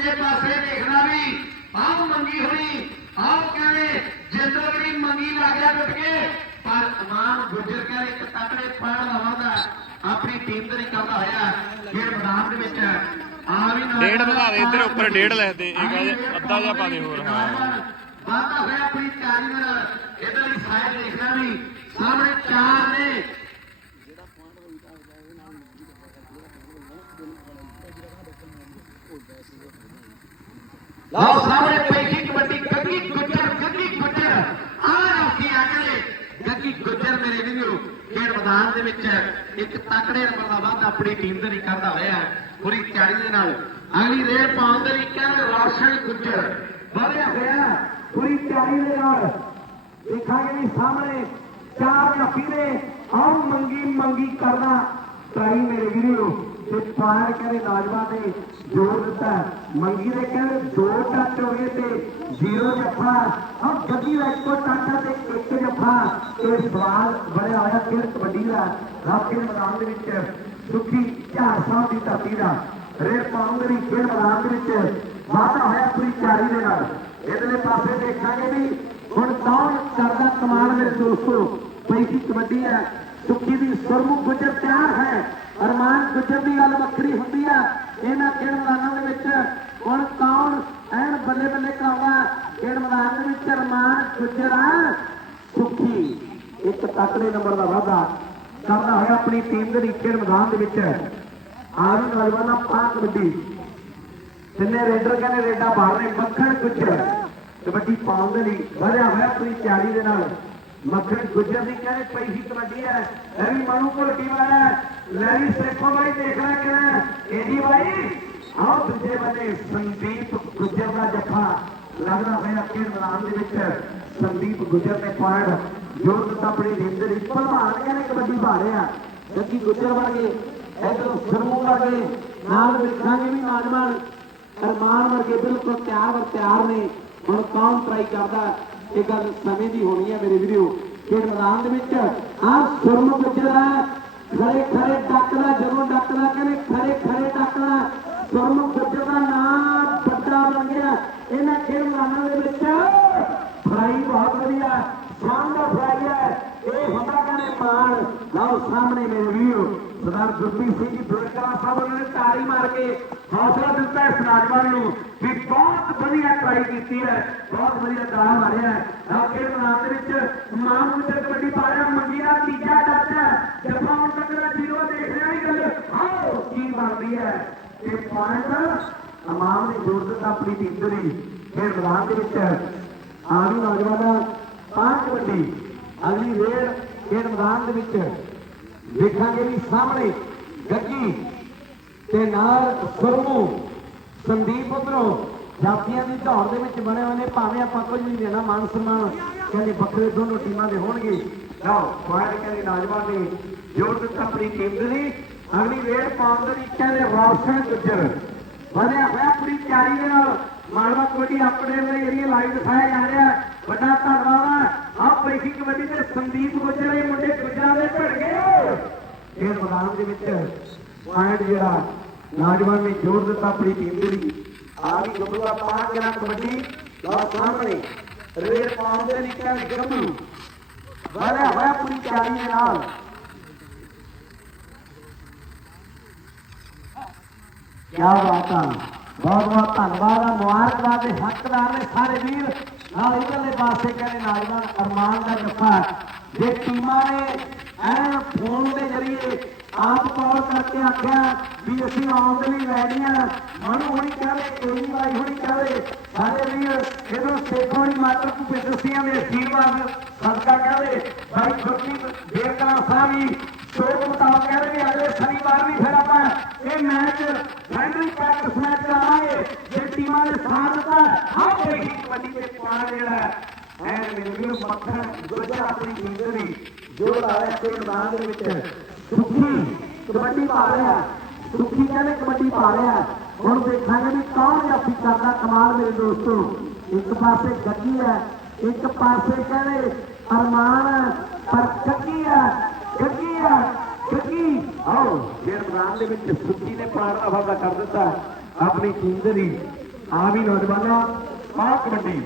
ਦੂਜੇ ਪਾਸੇ ਦੇਖਣਾ ਵੀ ਆਹ ਮੰਗੀ ਹੋਣੀ ਆਹ ਕਹਿੰਦੇ ਜਿੱਦ ਬੜੀ ਮੰਗੀ ਲੱਗ ਗਿਆ ਟੁੱਟ ਕੇ ਪਰ ਅਮਾਨ ਗੁੱਜਰ ਕਹਿੰਦੇ ਇੱਕ ਤਕੜੇ ਪਾਣ ਲਵਾਂਦਾ ਆਪਣੀ ਟੀਮ ਦੇ ਲਈ ਕਰਦਾ ਹੋਇਆ ਖੇਡ ਮੈਦਾਨ ਦੇ ਵਿੱਚ। ਆ ਵੀ ਨਾਲ- ਡੇਢ ਵਧਾ ਦੇ ਇੱਧਰ ਉੱਪਰ ਡੇਢ ਲੈ ਦੇ ਇਹ ਕਹਿੰਦੇ ਅੱਧਾ ਜਿਹਾ ਪਾ ਦੇ ਹੋਰ ਹਾਂ। ਵਾਧਾ ਹੋਇਆ ਆਪਣੀ ਤਿਆਰੀ ਦੇ ਨਾਲ। ਇਧਰ ਦੀ ਸਾਈਡ ਦੇਖਣਾ ਵੀ ਸਾਹਮਣੇ ਚਾਰ ਨੇ। ਲਓ ਸਾਹਮਣੇ ਪੈਕੀ ਕਬੱਡੀ, ਗੱਗੀ ਗੁੱਜਰ ਗੱਗੀ ਗੁੱਜਰ। ਆ ਰੋਕੀ ਅਗਲੇ ਗੱਗੀ ਗੁੱਜਰ ਮੇਰੇ ਵੀਰੋ, ਖੇਡ ਮੈਦਾਨ ਦੇ ਵਿੱਚ ਇੱਕ ਤਕੜੇ ਨੰਬਰ ਦਾ ਵਾਅਦਾ ਆਪਣੀ ਟੀਮ ਦੇ ਲਈ ਕਰਦਾ ਹੋਇਆ ਪੂਰੀ ਤਿਆਰੀ ਦੇ ਨਾਲ। ਅਗਲੀ ਰੇਡ ਪਾਉਣ ਦੇ ਲਈ ਕਹਿੰਦੇ ਰੌਸ਼ਨ ਗੁੱਜਰ। ਵਧਿਆ ਹੋਇਆ, ਪੂਰੀ ਤਿਆਰੀ ਦੇ ਨਾਲ। ਦੇਖਾਂਗੇ ਵੀ ਸਾਹਮਣੇ, ਚਾਰ ਜਾਫੀ ਨੇ ਆਉ ਮੰਗੀ ਮੰਗੀ ਕਰਨਾ ਟਰਾਈ ਮੇਰੇ ਵੀਰੋ। ਤੇ ਪਾਰ ਕਰੇ ਲਾਜਵਾ ਦੇ ਜੋਰ ਦਿੱਤਾ ਮੰਗੀ ਦੇ ਕਹਿੰਦੇ ਦੋ ਟੱਚ ਹੋ ਗਏ ਤੇ ਜ਼ੀਰੋ ਜੱਫਾ। ਆ ਗੱਡੀ ਦਾ ਇੱਕੋ ਟੱਚ ਤੇ ਇੱਕ ਜੱਫਾ। ਇਹ ਸਵਾਲ ਬਣਿਆ ਹੋਇਆ ਫਿਰ ਕਬੱਡੀ ਦਾ। ਰਾਖੇ ਮੈਦਾਨ ਦੇ ਵਿੱਚ ਸੁਖੀ ਝਾੜ ਸਾਹਿਬ ਦੀ ਧਰਤੀ ਦਾ। ਰੇਡ ਪਾਉਂਦਰੀ ਖੇਡ ਮੈਦਾਨ ਦੇ ਵਿੱਚ ਵਾਧਾ ਹੋਇਆ ਪੂਰੀ ਤਿਆਰੀ ਦੇ ਨਾਲ। ਇਧਰਲੇ ਪਾਸੇ ਦੇਖਾਂਗੇ ਵੀ ਹੁਣ ਕੌਣ ਕਰਦਾ ਕਮਾਲ ਮੇਰੇ ਦੋਸਤੋ। ਪੈਸੀ ਕਬੱਡੀ ਹੈ। ਸੁੱਖੀ ਦੀ ਸਰਮੁਖ ਗੁੱਜਰ ਤਿਆਰ ਹੈ। ਅਰਮਾਨ ਗੁੱਜਰ ਦੀ ਗੱਲ ਵੱਖਰੀ ਹੁੰਦੀ ਹੈ ਇਹਨਾਂ ਖੇਡ ਮੈਦਾਨਾਂ ਦੇ ਵਿੱਚ ਹੁਣ ਕੌਣ ਐਨ ਬੱਲੇ ਬੱਲੇ ਕਰਾਉਂਦਾ? ਖੇਡ ਮੈਦਾਨ ਦੇ ਵਿੱਚ ਅਰਮਾਨ ਗੁੱਜਰ ਆ। ਸੁੱਖੀ ਇੱਕ ਤਕੜੇ ਨੰਬਰ ਦਾ ਵਾਧਾ ਕਰਦਾ ਹੋਇਆ ਆਪਣੀ ਟੀਮ ਦੇ ਲਈ ਖੇਡ ਮੈਦਾਨ ਦੇ ਵਿੱਚ। ਆਰੂ ਨਲਵਾਨਾ ਪਾ ਕਬੱਡੀ। ਤਿੰਨੇ ਰੇਡਰ ਕਹਿੰਦੇ ਰੇਡਾ ਬਾਹਰ ਨੇ ਮੱਖਣ ਗੁੱਜਰ। ਕਬੱਡੀ ਪਾਉਣ ਦੇ ਲਈ ਵਧਿਆ ਹੋਇਆ ਆਪਣੀ ਤਿਆਰੀ ਦੇ ਨਾਲ। ਮੱਖਣ ਗੁੱਜਰ ਦੀ ਕਹਿੰਦੇ ਪੈਸੀ ਕਬੱਡੀ ਹੈ। ਇਹ ਵੀ ਮਨੂ ਘੋਲਟੀ ਵਾਲਾ ਲੈ ਵੀ ਸੇਖੋ ਬਾਈ, ਦੇਖ ਲੈ ਇਹਦੀ ਬਾਈ ਆਹ ਦੂਜੇ ਬੰਦੇ ਸੰਦੀਪ ਗੁੱਜਰ ਦਾ ਜੱਫਾ। ਲੱਗਦਾ ਹੋਇਆ ਖੇਡ ਮੈਦਾਨ ਦੇ ਵਿੱਚ ਸੰਦੀਪ ਗੁੱਜਰ ਨੇ ਪੁਆਇੰਟ ਜੋਰ ਦਿੱਤਾ ਆਪਣੀ ਟੀਮ ਦੇ ਲਈ ਭਲਵਾਨ ਕਹਿੰਦੇ ਕਬੱਡੀ ਪਾ ਰਿਹਾ ਜੱਗੀ ਗੁੱਜਰ ਵਰਗੇ, ਇਧਰੋਂ ਸਰਮੂ ਵਰਗੇ, ਨਾਲ ਵੇਖਾਂਗੇ ਵੀ ਨੌਜਵਾਨ ਅਰਮਾਨ ਵਰਗੇ ਬਿਲਕੁਲ ਤਿਆਰ ਵਰ ਤਿਆਰ ਨੇ। ਹੁਣ ਕੌਣ ਟਰਾਈ ਕਰਦਾ? ਇਹ ਗੱਲ ਸਮੇਂ ਦੀ ਹੋਣੀ ਹੈ ਮੇਰੇ ਵੀਰੋ। ਖੇਡ ਮੈਦਾਨ ਦੇ ਵਿੱਚ ਆਹ ਸੁਰਮ ਗੁੱਜਰਾ ਖੜੇ ਖੜੇ ਡੱਕਦਾ, ਜਦੋਂ ਡੱਕਦਾ ਕਹਿੰਦੇ ਖੜੇ ਖੜੇ ਡੱਕਦਾ। ਸੁਰਮ ਗੁੱਜਰ ਦਾ ਨਾਮ ਵੱਡਾ ਬਣ ਗਿਆ। ਇਹਨਾਂ ਖੇਡ ਮੈਦਾਨਾਂ ਦੇ ਵਿੱਚ ਫਰਾਈ ਬਹੁਤ ਵਧੀਆ ਸ਼ਾਨਦਾਰ ਫਰਾਈ ਹੈ। ਇਹ ਹੁੰਦਾ ਕਹਿੰਦੇ ਮਾਣ। ਲਓ ਸਾਹਮਣੇ ਮੇਰੇ ਵੀਰੋ। ਸਰਦਾਰ ਗੁਰਪ੍ਰੀਤ ਸਿੰਘ ਜੀ ਦੁਰਕਰਾ ਸਾਹਿਬ ਨੇ ਤਾੜੀ ਮਾਰ ਕੇ ਹੌਸਲਾ ਦਿੱਤਾ ਇਸ ਨੌਜਵਾਨ ਨੂੰ ਵੀ ਬਹੁਤ ਵਧੀਆ ਟਰਾਈ ਕੀਤੀ ਹੈ, ਬਹੁਤ ਵਧੀਆ ਦਾਅ ਮਾਰਿਆ ਹੈ। ਆਖਿਰ ਮੈਦਾਨ ਦੇ ਵਿੱਚ ਮਾਨ ਨੂੰ ਕਬੱਡੀ ਪਾ ਰਿਹਾ ਮੰਗੀ ਤੀਜਾ ਟੱਚ ਹੈ। ਜੱਫਾ ਹੁਣ ਤੱਕ ਦਾ ਜ਼ੀਰੋ ਦੇਖ ਰਿਹਾ ਹੀ ਗੱਲ। ਆਓ ਕੀ ਬਣਦੀ ਹੈ? ਇਹ ਪੁਆਇੰਟ ਅਮਾਮ ਨੇ ਜੋੜ ਦਿੱਤਾ ਆਪਣੀ ਟੀਮ ਦੇ ਲਈ। ਖੇਡ ਮੈਦਾਨ ਦੇ ਵਿੱਚ ਆਰੂ ਨੌਜਵਾਨਾਂ ਪੰਜ ਕਬੱਡੀ। ਅਗਲੀ ਰੇਡ ਖੇਡ ਮੈਦਾਨ ਦੇ ਵਿੱਚ ਦੇਖਾਂਗੇ ਵੀ ਸਾਹਮਣੇ ਗੱਗੀ ਤੇ ਨਾਲ ਸੁਰਮੂ ਸੰਦੀਪ ਉਧਰੋਂ ਜਾਤੀਆਂ ਦੀ ਦੌੜ ਦੇ ਵਿੱਚ ਬਣੇ ਹੋਏ ਨੇ, ਭਾਵੇਂ ਆਪਾਂ ਕੁਝ ਨਹੀਂ ਦੇਣਾ, ਮਾਨ ਸਨਮਾਨ ਕਹਿੰਦੇ ਵੱਖਰੇ ਦੋਨੋਂ ਟੀਮਾਂ ਦੇ ਹੋਣਗੇ। ਲਓ ਪੁਆਇੰਟ ਕਹਿੰਦੇ ਨੌਜਵਾਨ ਨੇ ਜੋਰ ਦਿੱਤਾ ਆਪਣੀ ਟੀਮ ਦੇ ਲਈ। ਅਗਲੀ ਰੇਡ ਪਾਉਣ ਦੇ ਲਈ ਕਹਿੰਦੇ ਰੌਸ਼ਨ ਗੁੱਜਰ। ਵਧਿਆ ਹੋਇਆ ਪੂਰੀ ਤਿਆਰੀ ਦੇ ਨਾਲ। ਮਾਲਵਾ ਕਬੱਡੀ ਆਪਣੇ ਦੇ ਏਰੀਆ ਲਾਈਵ ਦਿਖਾਇਆ ਜਾ ਰਿਹਾ ਵੱਡਾ ਧੰਨਵਾਦ ਹੈ। ਆਹ ਪੈਕੀ ਕਬੱਡੀ ਦੇ ਸੰਦੀਪ ਗੁੱਜਰ ਇਹ ਮੁੰਡੇ ਗੁੱਜਰਾਂ ਦੇ ਭੜ ਗਏ ਖੇਡ ਮੈਦਾਨ ਦੇ ਵਿੱਚ ਪੁਆਇੰਟ ਜਿਹੜਾ ਨੌਜਵਾਨ ਨੇ ਜੋਰ ਦਿੱਤਾ ਆਪਣੀ ਟੀਮ ਦੇ ਲਈ। ਆ ਵੀ ਗੱਭਰੂਆ ਪਾਣ ਜਨਾ ਕਬੱਡੀ ਲਓ ਸਾਹਮਣੇ ਰੇਡ ਪਾਉਣ ਦੇ ਲਈ ਗੱਭਰੂ ਵਧਿਆ ਹੋਇਆ ਪੂਰੀ ਤਿਆਰੀ ਦੇ ਨਾਲ। ਕਿਆ ਬਾਤ ਆ। ਬਹੁਤ ਬਹੁਤ ਧੰਨਵਾਦ ਆ। ਮੁਬਾਰਕਬਾਦ ਦੇ ਹੱਕਦਾਰ ਨੇ ਸਾਰੇ ਵੀਰ। ਨਾਲ ਇਧਰਲੇ ਪਾਸੇ ਕਹਿੰਦੇ ਨੌਜਵਾਨ ਅਰਮਾਨ ਦਾ ਜੱਫਾ ਜੇ ਟੀਮਾਂ ਨੇ ਐਨ ਫੋਨ ਦੇ ਜ਼ਰੀਏ ਆਪ ਕਾਲ ਕਰਕੇ ਆਖਿਆ ਵੀ ਅਸੀਂ ਆਉਣ ਦੇ ਲਈ ਰੈਡੀ ਆ। ਮਨੂ ਹੋਣੀ ਕਹਵੇ ਕੋਈ ਬਾਈ ਹੋਣੀ ਕਹਵੇ ਸਾਰੇ ਵੀਰ ਇਹਨੂੰ ਸੇਖੋਣੀ ਮਾਤਰ ਕੋ ਬਿਜ਼ਨਸੀਆਂ ਦੇ ਅਸ਼ੀਰਵਾਦ ਸਦਕਾ ਕਹਵੇ ਬਾਈ ਛੋਟੀ ਦੇਵਤਾ ਸਾਹਿਬ ਵੀ ਸ਼ੋਕ ਮੁਤਾਬਕ ਕਹਿੰਦੇ ਵੀ ਅਗਲੇ ਸ਼ਨੀਵਾਰ ਵੀ ਫਿਰ ਆਪਾਂ ਇਹ ਮੈਚ ਫਾਈਨਲ ਪ੍ਰੈਕਟਿਸ ਮੈਚ ਜੇ ਟੀਮਾਂ ਨੇ ਸਾਥ ਦਿੱਤਾ ਆਹ ਦੇਖੀ ਕਬੱਡੀ ਦੇ ਪਾਣ ਜਿਹੜਾ ਹੈ। ਮੈਨੂੰ ਮੱਖਣ ਗੁੱਜਾ ਆਪਣੀ ਟੀਮ ਜੋ ਲਾਇਆ ਕੇ ਮੈਦਾਨ ਦੇ ਵਿੱਚ। ਸੁਖੀ ਕਬੱਡੀ ਪਾ ਰਿਹਾ ਸੁਖੀ ਕਹਿੰਦੇ ਕਬੱਡੀ ਪਾ ਰਿਹਾ ਹੁਣ ਦੇਖਾਂਗੇ ਵੀ ਕੌਣ ਜਾਫੀ ਕਰਦਾ ਕਮਾਲ ਮੇਰੇ ਦੋਸਤੋ। ਇੱਕ ਪਾਸੇ ਗੱਗੀ ਹੈ, ਇੱਕ ਪਾਸੇ ਕਹਿੰਦੇ ਅਰਮਾਨ ਪਰ ਗੱਗੀ ਹੈ, ਗੱਗੀ ਆ ਗੱਗੀ। ਆਓ ਖੇਡ ਮੈਦਾਨ ਦੇ ਵਿੱਚ ਸੁੱਕੀ ਨੇ ਪਾਰ ਆਵਾਜ਼ਾ ਕਰ ਦਿੱਤਾ। ਆਪਣੀ ਟੀਮ ਦੇ ਲਈ। ਆ ਵੀ ਨੌਜਵਾਨਾਂ ਆ ਕਬੱਡੀ।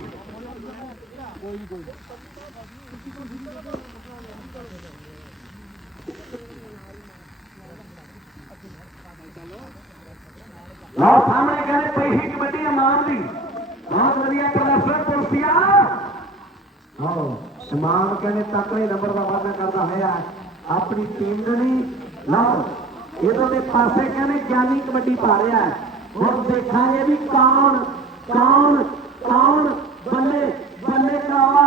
ਲਓ ਸਾਹਮਣੇ ਕਹਿੰਦੇ ਪਈ ਕਬੱਡੀ ਇਮਾਮ ਦੀ। ਬਹੁਤ ਵਧੀਆ ਪ੍ਰਦਰਸ਼ਨ, ਕੁਰਸੀਆ। ਹਾਂ ਇਮਾਮ ਕਹਿੰਦੇ ਤਕੜੇ ਨੰਬਰ ਦਾ ਵਾਅਦਾ ਕਰਦਾ ਹੋਇਆ ਆਪਣੀ ਟੀਮ ਦੇ ਲਈ। ਲਓ, ਇਹਦੇ ਦੇ ਪਾਸੇ ਕਹਿੰਦੇ ਗਿਆਨੀ ਕਬੱਡੀ ਪਾ ਰਿਹਾ ਹੈ। ਹੁਣ ਦੇਖਾਂਗੇ ਵੀ ਕੌਣ ਕੌਣ ਕੌਣ ਬੱਲੇ ਬੱਲੇ ਕਰਾਵਾ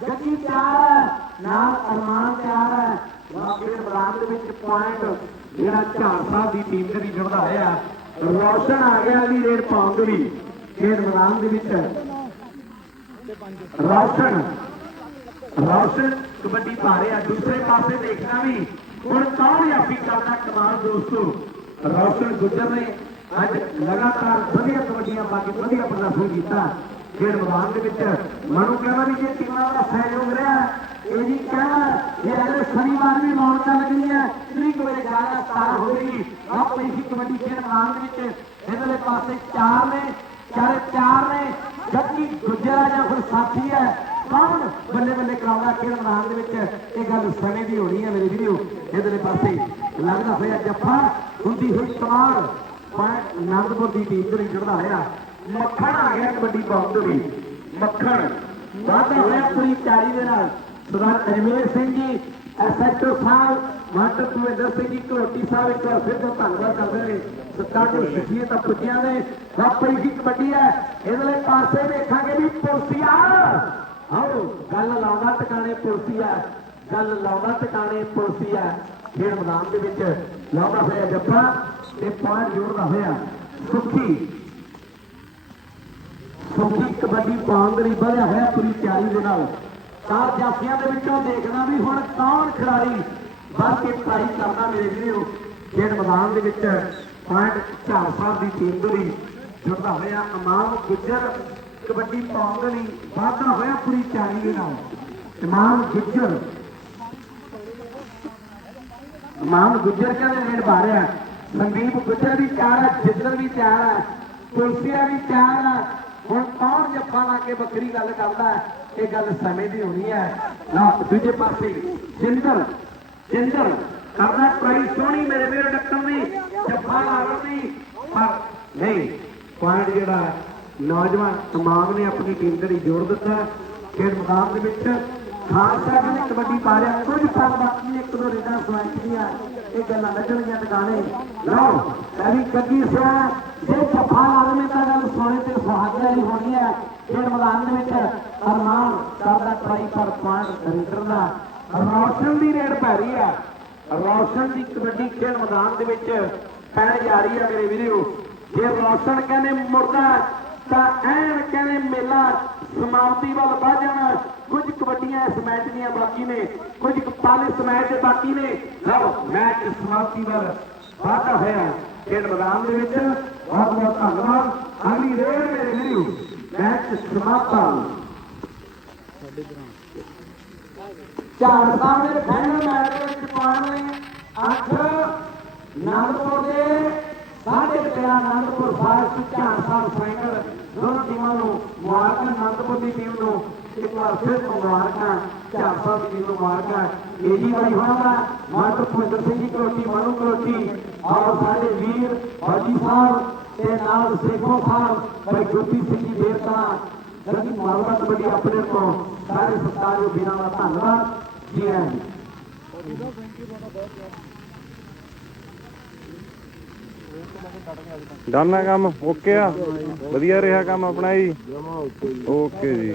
ਜੱਗੀ ਤਿਆਰ ਹੈ, ਨਾਲ ਅਰਮਾਨ ਤਿਆਰ ਹੈ। ਵਾਪੇ ਮੈਦਾਨ ਦੇ ਵਿੱਚ ਪੁਆਇੰਟ ਜਿਹੜਾ ਝਾੜ ਸਾਹਿਬ ਦੀ ਟੀਮ ਦੇ ਲਈ ਜੁੜਦਾ ਹੋਇਆ ਰੋਸ਼ਨ ਆ ਗਿਆ ਵੀ ਰੇਡ ਪਾਉਣ ਦੇ ਲਈ। ਖੇਡ ਮੈਦਾਨ ਦੇ ਵਿੱਚ ਰੋਸ਼ਨ, ਰੌਸ਼ਨ ਕਬੱਡੀ ਪਾ ਰਿਹਾ। ਦੂਸਰੇ ਪਾਸੇ ਦੇਖਣਾ ਵੀ ਹੁਣ ਕੌਣ ਆਪੀ ਕਰਦਾ ਕਮਾਲ ਦੋਸਤੋ? ਰੌਸ਼ਨ ਗੁੱਜਰ ਨੇ ਅੱਜ ਲਗਾਤਾਰ ਵਧੀਆ ਕਬੱਡੀਆਂ ਪਾ ਕੇ ਵਧੀਆ ਪ੍ਰਦਰਸ਼ਨ ਕੀਤਾ। ਖੇਡ ਮੈਦਾਨ ਦੇ ਵਿੱਚ ਮਨੂ ਕਹਿੰਦਾ ਵੀ ਜੇ ਟੀਮਾਂ ਦਾ ਸਹਿਯੋਗ ਰਿਹਾ, ਇਹ ਜੀ ਕਹਿਣਾ ਇਹ ਅਗਲੇ ਸ਼ਨੀਵਾਰ ਵੀ ਰੌਣਕਾਂ ਲੱਗਣੀਆਂ ਤਰੀਕ ਵਜੇ ਜਾਣਾ ਸਟਾਰ ਹੋ ਗਈ। ਆਪ ਕਬੱਡੀ ਖੇਡ ਮੈਦਾਨ ਦੇ ਵਿੱਚ ਇਹਦੇ ਪਾਸੇ ਚਾਰ ਨੇ, ਚਾਰੇ ਚਾਰ ਨੇ ਜੱਗੀ ਗੁੱਜਰਾ ਜਾਂ ਫਿਰ ਸਾਥੀ ਹੈ, ਕੌਣ? ਬੱਲੇ ਬੱਲੇ ਕਰਾਉਂਦਾ ਖੇਡ ਮੈਦਾਨ ਦੇ ਵਿੱਚ। ਇਹ ਗੱਲ ਸਮੇਂ ਦੀ ਹੋਣੀ ਹੈ, ਮੇਰੇ ਵੀਡੀਓ ਇਧਰਲੇ ਪਾਸੇ ਲੱਗਦਾ ਹੋਇਆ ਜੱਫਾ, ਹੁੰਦੀ ਹੋਈ ਕਮਾਲ। ਪਰ ਆਨੰਦਪੁਰ ਦੀ ਟੀਮ ਦੇ ਲਈ ਜੁੜਦਾ ਹੋਇਆ ਮੱਖਣ ਆ ਗਿਆ ਕਬੱਡੀ ਪਾਉਣ ਦੇ ਲਈ ਮੱਖਣ ਵਾਧਾ ਹੋਇਆ ਪੂਰੀ ਤਿਆਰੀ ਦੇ ਨਾਲ। ਸਰਦਾਰ ਅਜਮੇਰ ਸਿੰਘ ਜੀ ਐਸਐਚਓ ਸਾਹਿਬ ਮਾਸਟਰ ਭੁਪਿੰਦਰ ਸਿੰਘ ਜੀ, ਘਰੋਟੀ ਸਾਹਿਬ ਇੱਕ ਵਾਰ ਫਿਰ ਤੋਂ ਧੰਨਵਾਦ ਕਰਦੇ ਨੇ। ਸੱਤਾ ਤੋਂ ਸ਼ਖਸੀਅਤ ਪੁੱਜਿਆ ਨੇ। ਵਾਪਰੀ ਦੀ ਕਬੱਡੀ ਹੈ। ਇਹਦੇ ਪਾਸੇ ਵੇਖਾਂਗੇ ਵੀ ਪੁਲਸੀਆ ਆਓ, ਗੱਲ ਲਾਉਂਦਾ ਟਿਕਾਣੇ ਪੁਲਸੀਆ ਗੱਲ ਲਾਉਂਦਾ ਟਿਕਾਣੇ ਪੁਲਸੀਆ ਖੇਡ ਮੈਦਾਨ ਦੇ ਵਿੱਚ ਲਾਉਂਦਾ ਹੋਇਆ ਜੱਫਾ। ਤੇ ਪੁਆਇੰਟ ਜੋੜਦਾ ਹੋਇਆ ਸੁੱਖੀ। ਸੁੱਖੀ ਕਬੱਡੀ ਪਾਉਣ ਦੇ ਲਈ ਵਧਿਆ ਹੋਇਆ ਪੂਰੀ ਤਿਆਰੀ ਦੇ ਨਾਲ। ਚਾਰ ਜਾਫੀਆਂ ਦੇ ਵਿੱਚੋਂ ਦੇਖਣਾ ਵੀ ਹੁਣ ਕੌਣ ਖਿਡਾਰੀ ਵੱਧ ਕੇ ਟਰਾਈ ਕਰਦਾ ਮੇਰੇ ਵੀਰੋ ਖੇਡ ਮੈਦਾਨ ਦੇ ਵਿੱਚ ਪੁਆਇੰਟ ਝਾੜ ਸਾਹਿਬ ਦੀ ਟੀਮ ਦੇ ਲਈ ਜੁੜਦਾ ਹੋਇਆ ਇਮਾਮ ਗੁੱਜਰ ਕਬੱਡੀ ਪਾਉਣ ਦੇ ਲਈ ਵਾਧਾ ਹੋਇਆ ਪੂਰੀ ਤਿਆਰੀ ਦੇ ਨਾਲ। ਇਮਾਮ ਗੁੱਜਰ। ਇਮਾਮ ਗੁੱਜਰ ਕਹਿੰਦੇ ਰੇਡ ਪਾ ਰਿਹਾ ਸੰਦੀਪ ਗੁੱਜਰ ਵੀ ਤਿਆਰ ਹੈ ਜਿੱਦਰ ਵੀ ਤਿਆਰ ਹੈ ਤੁਲਸੀਆ ਵੀ ਤਿਆਰ ਹੈ ਹੁਣ ਕੌਣ ਜੱਫਾ ਲਾ ਕੇ ਬੱਕਰੀ ਗੱਲ ਕਰਦਾ ਇਹ ਗੱਲ ਸਮੇਂ ਦੀ ਹੋਣੀ ਹੈ। ਨਾ ਦੂਜੇ ਪਾਸੇ ਜਿੰਦਰ ਜਿੰਦਰ ਕਰਦਾ ਟਰਾਈ ਸੋਹਣੀ, ਮੇਰੇ ਵੀਰ ਡੱਕਣ ਦੀ, ਜੱਫਾ ਲਾਉਣ ਦੀ। ਪਰ ਨਹੀਂ, ਪੁਆਇੰਟ ਜਿਹੜਾ ਨੌਜਵਾਨ ਤਮਾਮ ਨੇ ਆਪਣੀ ਟੀਮ ਦੇ ਲਈ ਜੋੜ ਦਿੱਤਾ ਖੇਡ ਮੈਦਾਨ ਦੇ ਵਿੱਚ ਖਾਨ ਸਾਹਿਬ ਨੇ ਕਬੱਡੀ ਪਾ ਰਿਹਾ ਕੁਝ ਪਲ ਬਾਕੀ ਇੱਕ ਦੋ ਰੇਡਾਂ ਸਵਾਈਕ ਇਹ ਗੱਲਾਂ ਲੱਗਣਗੀਆਂ ਟਿਕਾਣੇ ਲਓ, ਮੈਂ ਕੱਗੀ ਸਿਆ। ਜੇ ਜੱਫਾ ਆਦਮੀ ਤਾਂ ਗੱਲ ਸੋਨੇ ਤੇ ਸੁਹਾਗਿਆ ਹੀ ਹੋਣੀ ਹੈ। ਖੇਡ ਮੈਦਾਨ ਦੇ ਵਿੱਚ ਅਰਮਾਨ ਕਰਦਾ ਟਰਾਈ ਪਰ ਪੁਆਇੰਟ ਰੇਡਰ ਦਾ। ਰੌਸ਼ਨ ਦੀ ਰੇਡ ਪੈ ਰਹੀ ਹੈ। ਰੌਸ਼ਨ ਦੀ ਕਬੱਡੀ ਖੇਡ ਮੈਦਾਨ ਦੇ ਵਿੱਚ ਪੈਣ ਜਾ ਰਹੀ ਹੈ ਮੇਰੇ ਵੀਰੋ। ਜੇ ਰੌਸ਼ਨ ਕਹਿੰਦੇ ਮੁਰਦਾ ਤਾਂ ਐਨ ਕਹਿੰਦੇ ਮੇਲਾ ਸਮਾਪਤੀ ਵੱਲ ਵੱਧ ਜਾਣਾ। ਕੁਝ ਕਬੱਡੀਆਂ ਇਸ ਮੈਚ ਦੀਆਂ ਬਾਕੀ ਨੇ, ਕੁਝ ਪਲ ਇਸ ਮੈਚ ਬਾਕੀ ਨੇ। ਲਓ, ਮੈਚ ਸਮਾਪਤੀ ਵੱਲ ਵਾਧਾ ਹੋਇਆ। ਖੇਡ ਮੈਦਾਨ ਦੇ ਵਿੱਚ ਬਹੁਤ ਬਹੁਤ ਧੰਨਵਾਦ। ਅਗਲੀ ਰੇਡ ਮੇਰੇ ਵੀਰੋ ਮੈਚ ਸਮਾਪਤ। ਚਾਰ ਸਾਹਮਣੇ ਫਾਈਨਲ ਮੈਚ ਵਿੱਚ ਪਾਉਣ ਨੇ ਅੱਠ, ਨੰਦਪੁਰ ਦੇ ਸਾਢੇ ਤੇਰਾਂ ਨੰਦਪੁਰ ਸਾਹਿਬ ਤੋਂ ਚਾਰ ਫਾਈਨਲ ਦੋਨੋਂ ਟੀਮਾਂ ਨੂੰ ਮੁਬਾਰਕਾਂ ਨੰਦਪੁਰ ਦੀ ਟੀਮ ਨੂੰ ਇੱਕ ਵਾਰ ਫਿਰ ਮੁਬਾਰਕਾਂ ਚਾਰ ਦੀ ਟੀਮ ਨੂੰ ਮੁਬਾਰਕਾਂ। ਇਹ ਜੀ ਹੋਣਾ ਮਾਸਟਰ ਭੁਪਿੰਦਰ ਸਿੰਘ ਜੀ ਕਰੋਟੀ ਮਨੂ ਕਰੋਟੀ ਔਰ ਸਾਡੇ ਵੀਰ ਬਾਜੀ ਸਾਹਿਬ ਤੇ ਨਾਲ ਸੇਖੋ ਸਾਹਿਬ, ਭਾਈ ਗੁਰਪ੍ਰੀਤ ਸਿੰਘ ਜੀ ਦੇਵਤਾ ਜਲਦੀ ਮਾਲਵਾ ਕਬੱਡੀ ਆਪਣੇ ਤੋਂ ਸਾਰੇ ਸਤਿਕਾਰਯੋਗ ਵੀਰਾਂ ਦਾ ਧੰਨਵਾਦ। ਜੀ ਆਇਆਂ ਜੀ ਡਨ ਆ ਕੰਮ ਓਕੇ ਆ? ਵਧੀਆ ਰਿਹਾ ਕੰਮ ਆਪਣਾ ਜੀ? ਓਕੇ ਜੀ।